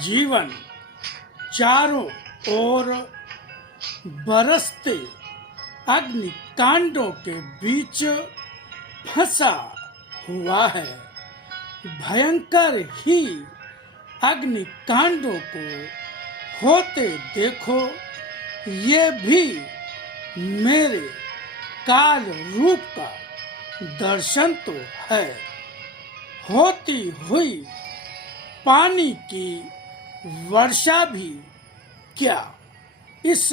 जीवन चारों ओर बरसते अग्निकांडों के बीच फंसा हुआ है। भयंकर ही अग्निकांडों को होते देखो, ये भी मेरे काल रूप का दर्शन तो है। होती हुई पानी की वर्षा भी क्या इस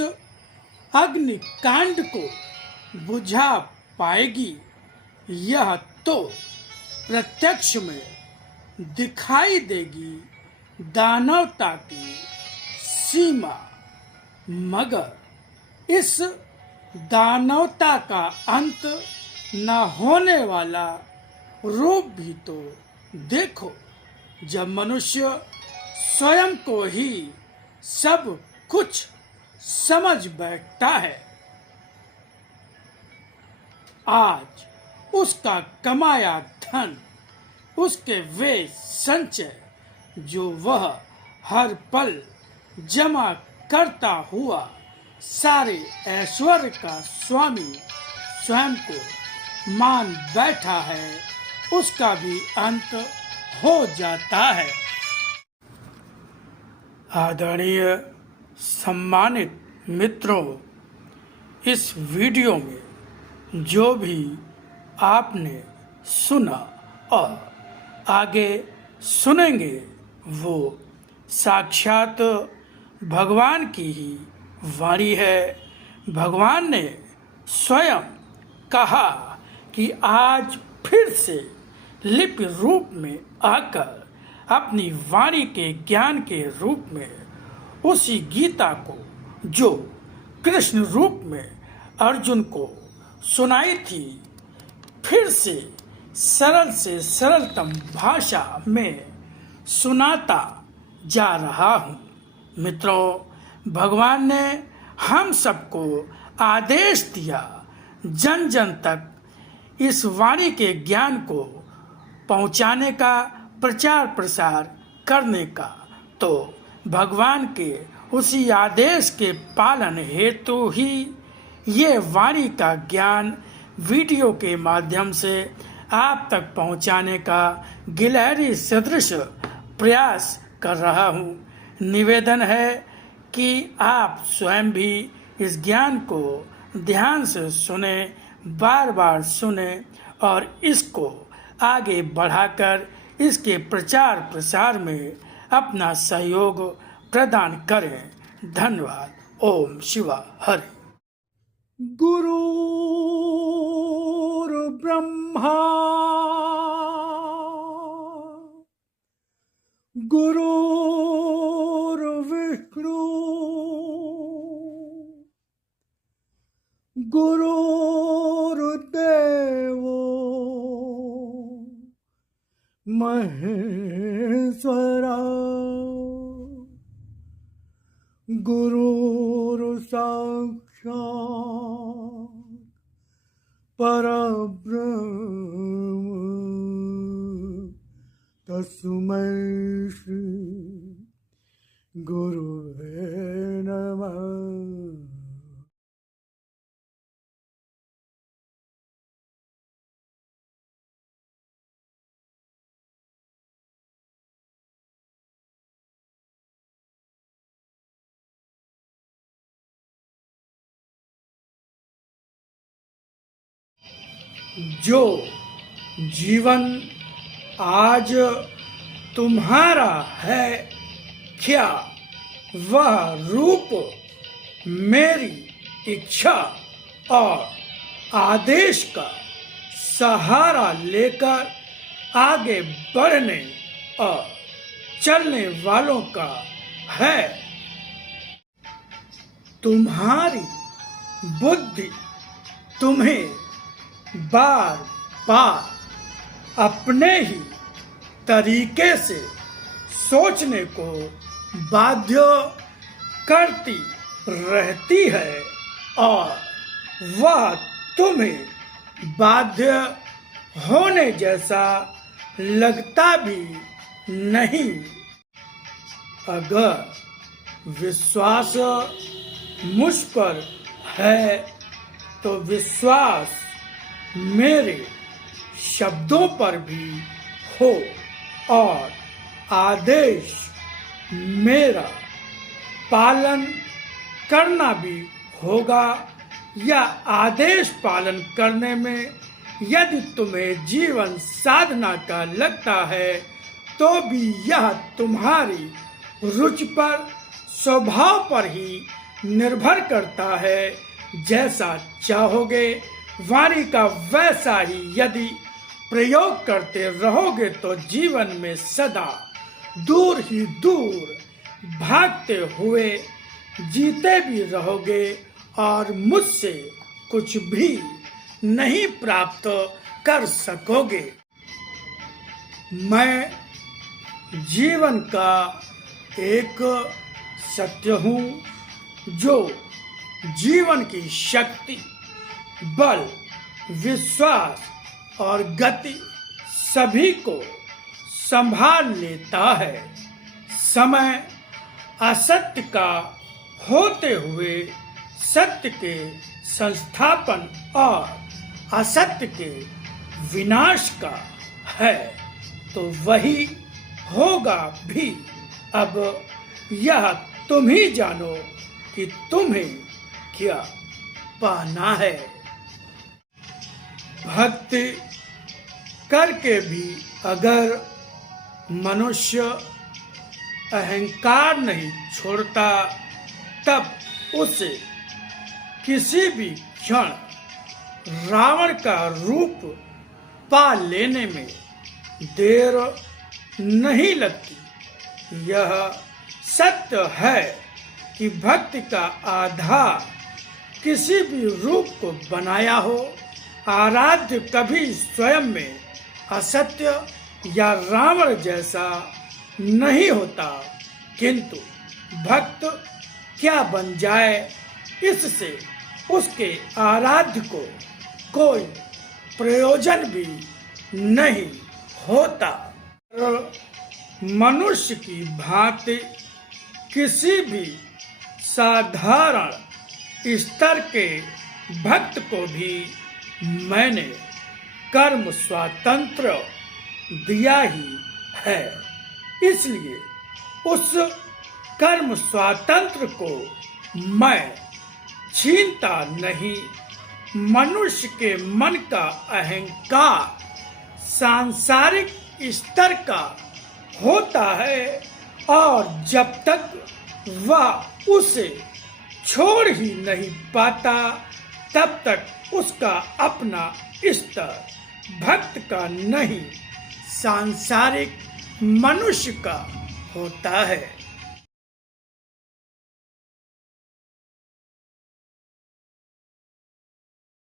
अग्निकांड को बुझा पाएगी? यह तो प्रत्यक्ष में दिखाई देगी दानवता की सीमा, मगर इस दानवता का अंत न होने वाला रूप भी तो देखो, जब मनुष्य स्वयं को ही सब कुछ समझ बैठता है। आज उसका कमाया धन, उसके वे संचय जो वह हर पल जमा करता हुआ सारे ऐश्वर्य का स्वामी स्वयं को मान बैठा है, उसका भी अंत हो जाता है। आदरणीय सम्मानित मित्रों, इस वीडियो में जो भी आपने सुना और आगे सुनेंगे वो साक्षात भगवान की ही वाणी है। भगवान ने स्वयं कहा कि आज फिर से लिपि रूप में आकर अपनी वाणी के ज्ञान के रूप में उसी गीता को जो कृष्ण रूप में अर्जुन को सुनाई थी, फिर से सरलतम भाषा में सुनाता जा रहा हूँ। मित्रों, भगवान ने हम सबको आदेश दिया जन जन तक इस वाणी के ज्ञान को पहुँचाने का, प्रचार प्रसार करने का। तो भगवान के उसी आदेश के पालन हेतु ही ये वाणी का ज्ञान वीडियो के माध्यम से आप तक पहुंचाने का गिलहरी सदृश प्रयास कर रहा हूं। निवेदन है कि आप स्वयं भी इस ज्ञान को ध्यान से सुने, बार बार सुने और इसको आगे बढ़ाकर इसके प्रचार प्रसार में अपना सहयोग प्रदान करें। धन्यवाद। ओम शिवा हरि। गुरुर्ब्रह्मा गुरुर्विष्णु गुरुर्देवो महेश्वरा गुरुर्साक्षात् परब्रह्म तस्मै श्री गुरुवे नमः। जो जीवन आज तुम्हारा है, क्या वह रूप मेरी इच्छा और आदेश का सहारा लेकर आगे बढ़ने और चलने वालों का है? तुम्हारी बुद्धि तुम्हें बार बार अपने ही तरीके से सोचने को बाध्य करती रहती है और वह तुम्हें बाध्य होने जैसा लगता भी नहीं। अगर विश्वास मुझ पर है तो विश्वास मेरे शब्दों पर भी हो और आदेश मेरा पालन करना भी होगा। या आदेश पालन करने में यदि तुम्हें जीवन साधना का लगता है तो भी यह तुम्हारी रुचि पर, स्वभाव पर ही निर्भर करता है। जैसा चाहोगे वाणी का वैसा ही यदि प्रयोग करते रहोगे तो जीवन में सदा दूर ही दूर भागते हुए जीते भी रहोगे और मुझसे कुछ भी नहीं प्राप्त कर सकोगे। मैं जीवन का एक सत्य हूँ जो जीवन की शक्ति, बल, विश्वास और गति सभी को संभाल लेता है। समय असत्य का होते हुए सत्य के संस्थापन और असत्य के विनाश का है, तो वही होगा भी। अब यह तुम ही जानो कि तुम्हें क्या पाना है। भक्ति करके भी अगर मनुष्य अहंकार नहीं छोड़ता तब उसे किसी भी क्षण रावण का रूप पा लेने में देर नहीं लगती। यह सत्य है कि भक्ति का आधार किसी भी रूप को बनाया हो। आराध्य कभी स्वयं में असत्य या रावण जैसा नहीं होता, किंतु भक्त क्या बन जाए इससे उसके आराध्य को कोई प्रयोजन भी नहीं होता। मनुष्य की भांति किसी भी साधारण स्तर के भक्त को भी मैंने कर्म स्वातंत्र दिया ही है। इसलिए उस कर्म स्वातंत्र को मैं छीनता नहीं। मनुष्य के मन का अहंकार सांसारिक स्तर का होता है और जब तक वह उसे छोड़ ही नहीं पाता तब तक उसका अपना स्तर भक्त का नहीं, सांसारिक मनुष्य का होता है।